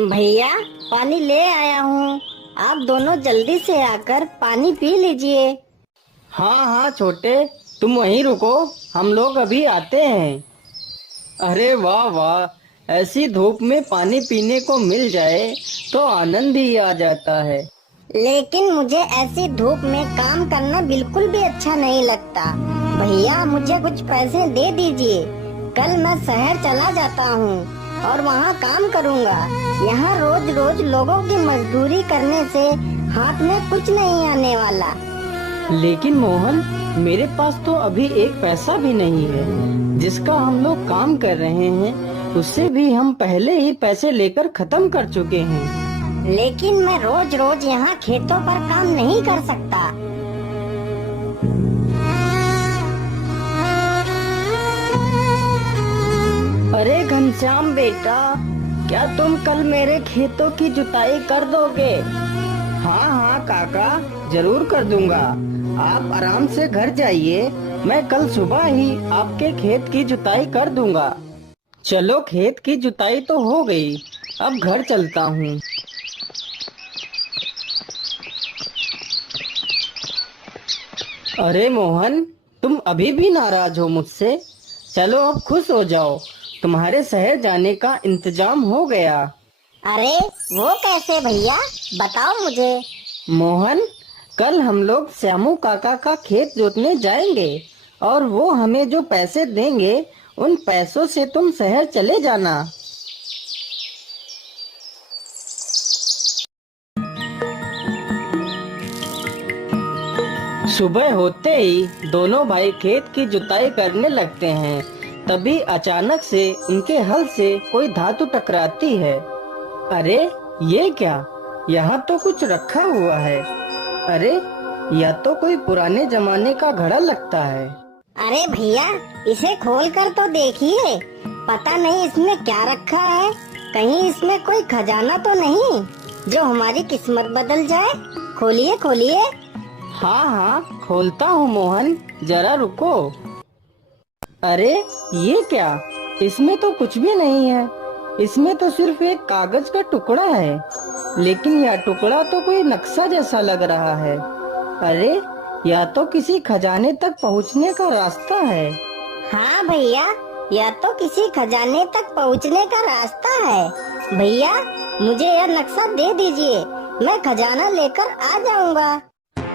भैया, पानी ले आया हूँ। आप दोनों जल्दी से आकर पानी पी लीजिए। हाँ हाँ छोटे, तुम वहीं रुको, हम लोग अभी आते हैं। अरे वाह वाह, ऐसी धूप में पानी पीने को मिल जाए तो आनंद ही आ जाता है। लेकिन मुझे ऐसी धूप में काम करना बिल्कुल भी अच्छा नहीं लगता। भैया, मुझे कुछ पैसे दे दीजिए। कल मैं शहर चला जाता हूँ और वहाँ काम करूँगा। यहाँ रोज रोज लोगों की मजदूरी करने से हाथ में कुछ नहीं आने वाला। लेकिन मोहन, मेरे पास तो अभी एक पैसा भी नहीं है। जिसका हम लोग काम कर रहे हैं उससे भी हम पहले ही पैसे लेकर खत्म कर चुके हैं। लेकिन मैं रोज रोज यहाँ खेतों पर काम नहीं कर सकता। अरे घनश्याम बेटा, क्या तुम कल मेरे खेतों की जुताई कर दोगे? हाँ हाँ काका, जरूर कर दूंगा। आप आराम से घर जाइए, मैं कल सुबह ही आपके खेत की जुताई कर दूंगा। चलो, खेत की जुताई तो हो गई, अब घर चलता हूँ। अरे मोहन, तुम अभी भी नाराज हो मुझसे? चलो अब खुश हो जाओ, तुम्हारे शहर जाने का इंतजाम हो गया। अरे वो कैसे भैया, बताओ मुझे। मोहन, कल हम लोग श्यामू काका का खेत जोतने जाएंगे और वो हमें जो पैसे देंगे उन पैसों से तुम शहर चले जाना। सुबह होते ही दोनों भाई खेत की जुताई करने लगते हैं। तभी अचानक से उनके हल से कोई धातु टकराती है। अरे ये क्या, यहाँ तो कुछ रखा हुआ है। अरे यह तो कोई पुराने जमाने का घड़ा लगता है। अरे भैया, इसे खोल कर तो देखिए, पता नहीं इसमें क्या रखा है। कहीं इसमें कोई खजाना तो नहीं जो हमारी किस्मत बदल जाए। खोलिए खोलिए। हाँ हाँ खोलता हूँ मोहन, जरा रुको। अरे ये क्या, इसमें तो कुछ भी नहीं है। इसमें तो सिर्फ एक कागज का टुकड़ा है। लेकिन यह टुकड़ा तो कोई नक्शा जैसा लग रहा है। अरे यह तो किसी खजाने तक पहुँचने का रास्ता है। हाँ भैया, यह तो किसी खजाने तक पहुँचने का रास्ता है। भैया, मुझे यह नक्शा दे दीजिए, मैं खजाना लेकर आ जाऊंगा।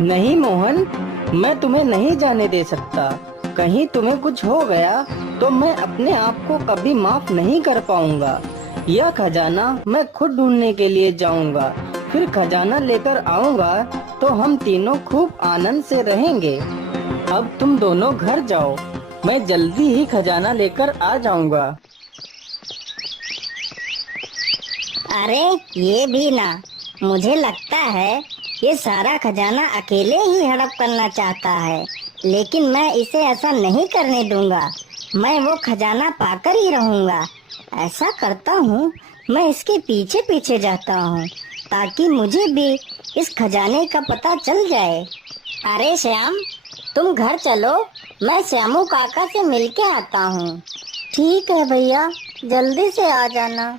नहीं मोहन, मैं तुम्हें नहीं जाने दे सकता। कहीं तुम्हें कुछ हो गया तो मैं अपने आप को कभी माफ नहीं कर पाऊंगा। यह खजाना मैं खुद ढूंढने के लिए जाऊंगा, फिर खजाना लेकर आऊंगा तो हम तीनों खूब आनंद से रहेंगे। अब तुम दोनों घर जाओ, मैं जल्दी ही खजाना लेकर आ जाऊंगा। अरे ये भी ना, मुझे लगता है ये सारा खजाना अकेले ही हड़प करना चाहता है। लेकिन मैं इसे ऐसा नहीं करने दूंगा। मैं वो खजाना पाकर ही रहूंगा। ऐसा करता हूँ, मैं इसके पीछे पीछे जाता हूँ ताकि मुझे भी इस खजाने का पता चल जाए। अरे श्याम, तुम घर चलो, मैं श्यामू काका से मिलके आता हूँ। ठीक है भैया, जल्दी से आ जाना।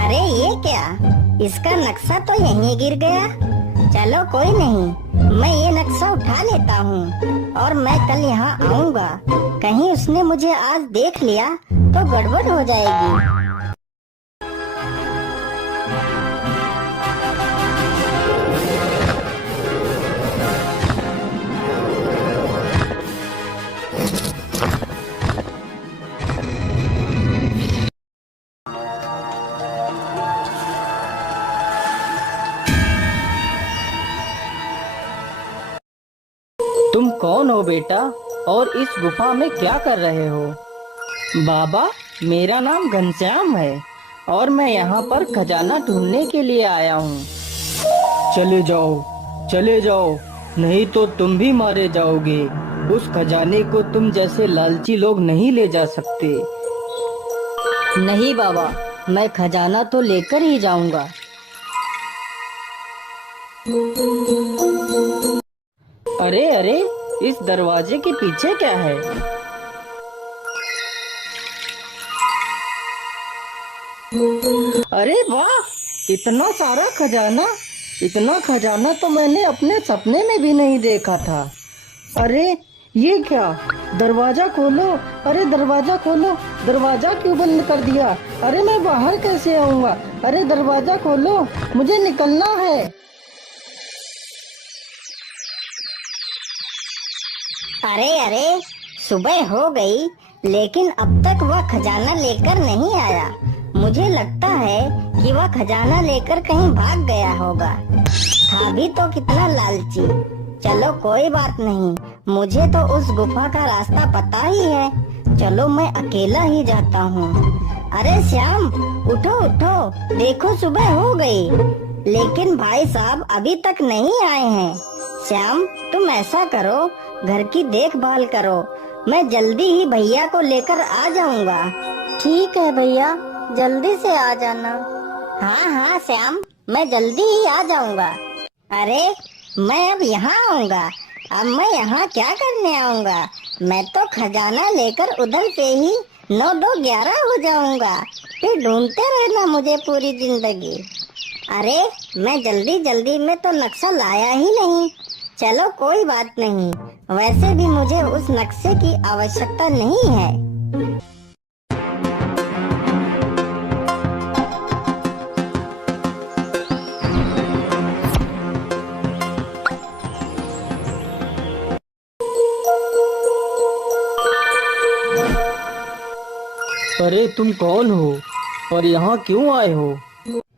अरे ये क्या, इसका नक्शा तो यहीं गिर गया। चलो कोई नहीं, मैं ये नक्शा उठा लेता हूँ और मैं कल यहाँ आऊँगा। कहीं उसने मुझे आज देख लिया तो गड़बड़ हो जाएगी। तुम कौन हो बेटा, और इस गुफा में क्या कर रहे हो? बाबा, मेरा नाम घनश्याम है और मैं यहाँ पर खजाना ढूंढने के लिए आया हूँ। चले जाओ, नहीं तो तुम भी मारे जाओगे। उस खजाने को तुम जैसे लालची लोग नहीं ले जा सकते। नहीं बाबा, मैं खजाना तो लेकर ही जाऊंगा। अरे अरे, इस दरवाजे के पीछे क्या है? अरे वाह, इतना सारा खजाना! इतना खजाना तो मैंने अपने सपने में भी नहीं देखा था। अरे ये क्या? दरवाजा खोलो! अरे दरवाजा खोलो! दरवाजा क्यों बंद कर दिया? अरे मैं बाहर कैसे आऊंगा? अरे दरवाजा खोलो, मुझे निकलना है। अरे अरे, सुबह हो गई लेकिन अब तक वह खजाना लेकर नहीं आया। मुझे लगता है कि वह खजाना लेकर कहीं भाग गया होगा। था भी तो कितना लालची। चलो कोई बात नहीं, मुझे तो उस गुफा का रास्ता पता ही है। चलो मैं अकेला ही जाता हूँ। अरे श्याम, उठो उठो, देखो सुबह हो गई, लेकिन भाई साहब अभी तक नहीं आए हैं। श्याम, तुम ऐसा करो, घर की देखभाल करो, मैं जल्दी ही भैया को लेकर आ जाऊंगा। ठीक है भैया, जल्दी से आ जाना। हाँ हाँ श्याम, मैं जल्दी ही आ जाऊंगा। अरे मैं अब यहाँ आऊंगा। अब मैं यहाँ क्या करने आऊंगा? मैं तो खजाना लेकर उधर से ही 9-2-11 हो जाऊंगा। फिर ढूंढते रहना मुझे पूरी जिंदगी। अरे मैं जल्दी जल्दी में तो नक्शा लाया ही नहीं। चलो कोई बात नहीं, वैसे भी मुझे उस नक्शे की आवश्यकता नहीं है। अरे तुम कौन हो और यहाँ क्यों आए हो?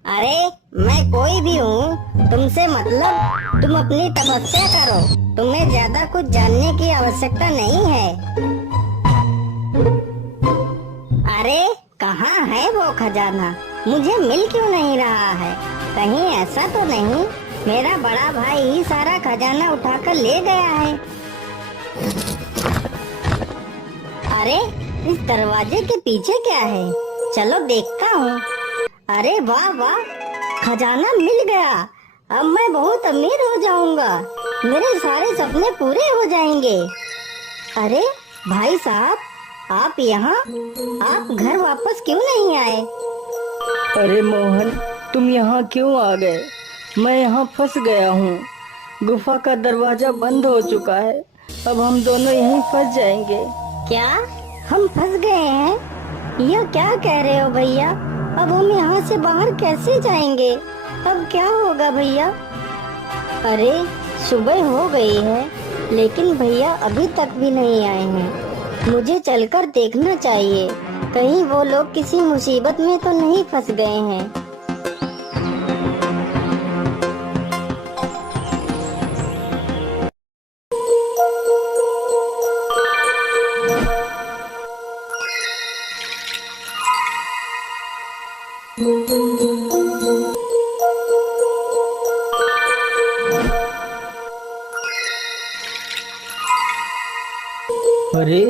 अरे मैं कोई भी हूँ, तुमसे मतलब तुम अपनी तपस्या करो। तुम्हें ज्यादा कुछ जानने की आवश्यकता नहीं है। अरे कहाँ है वो खजाना? मुझे मिल क्यों नहीं रहा है? कहीं ऐसा तो नहीं मेरा बड़ा भाई ही सारा खजाना उठाकर ले गया है? अरे इस दरवाजे के पीछे क्या है? चलो देखता हूँ। अरे वाह वाह, खजाना मिल गया। अब मैं बहुत अमीर हो जाऊंगा, मेरे सारे सपने पूरे हो जाएंगे। अरे भाई साहब, आप यहाँ, आप घर वापस क्यों नहीं आए? अरे मोहन, तुम यहाँ क्यों आ गए? मैं यहाँ फंस गया हूँ। गुफा का दरवाजा बंद हो चुका है। अब हम दोनों यहीं फंस जाएंगे। क्या हम फंस गए हैं? यह क्या कह रहे हो भैया? अब हम यहाँ से बाहर कैसे जाएंगे? अब क्या होगा भैया? अरे सुबह हो गई है लेकिन भैया अभी तक भी नहीं आए हैं। मुझे चलकर देखना चाहिए, कहीं वो लोग किसी मुसीबत में तो नहीं फंस गए हैं। अरे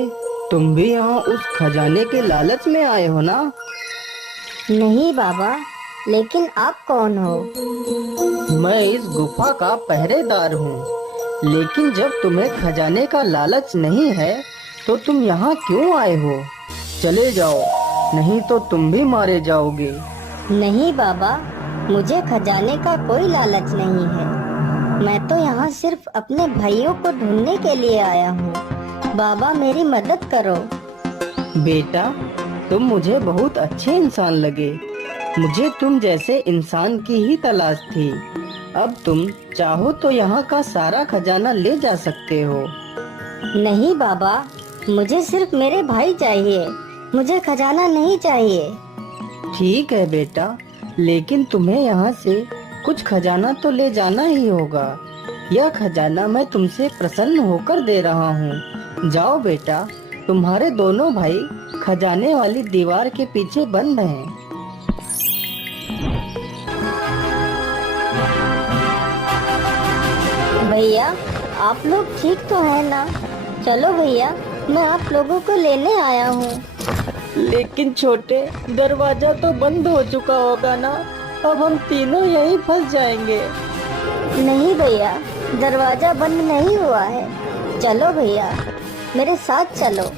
तुम भी यहाँ उस खजाने के लालच में आए हो ना? नहीं बाबा, लेकिन आप कौन हो? मैं इस गुफा का पहरेदार हूँ, लेकिन जब तुम्हें खजाने का लालच नहीं है तो तुम यहाँ क्यों आए हो? चले जाओ, नहीं तो तुम भी मारे जाओगे। नहीं बाबा, मुझे खजाने का कोई लालच नहीं है। मैं तो यहाँ सिर्फ अपने भाइयों को ढूंढने के लिए आया हूँ। बाबा मेरी मदद करो। बेटा, तुम मुझे बहुत अच्छे इंसान लगे। मुझे तुम जैसे इंसान की ही तलाश थी। अब तुम चाहो तो यहाँ का सारा खजाना ले जा सकते हो। नहीं बाबा, मुझे सिर्फ मेरे भाई चाहिए, मुझे खजाना नहीं चाहिए। ठीक है बेटा, लेकिन तुम्हें यहाँ से कुछ खजाना तो ले जाना ही होगा। यह खजाना मैं तुमसे प्रसन्न होकर दे रहा हूँ। जाओ बेटा, तुम्हारे दोनों भाई खजाने वाली दीवार के पीछे बंद हैं। भैया आप लोग ठीक तो है ना? चलो भैया, मैं आप लोगों को लेने आया हूँ। लेकिन छोटे, दरवाजा तो बंद हो चुका होगा ना? अब हम तीनों यहीं फंस जाएंगे। नहीं भैया, दरवाजा बंद नहीं हुआ है। चलो भैया, मेरे साथ चलो।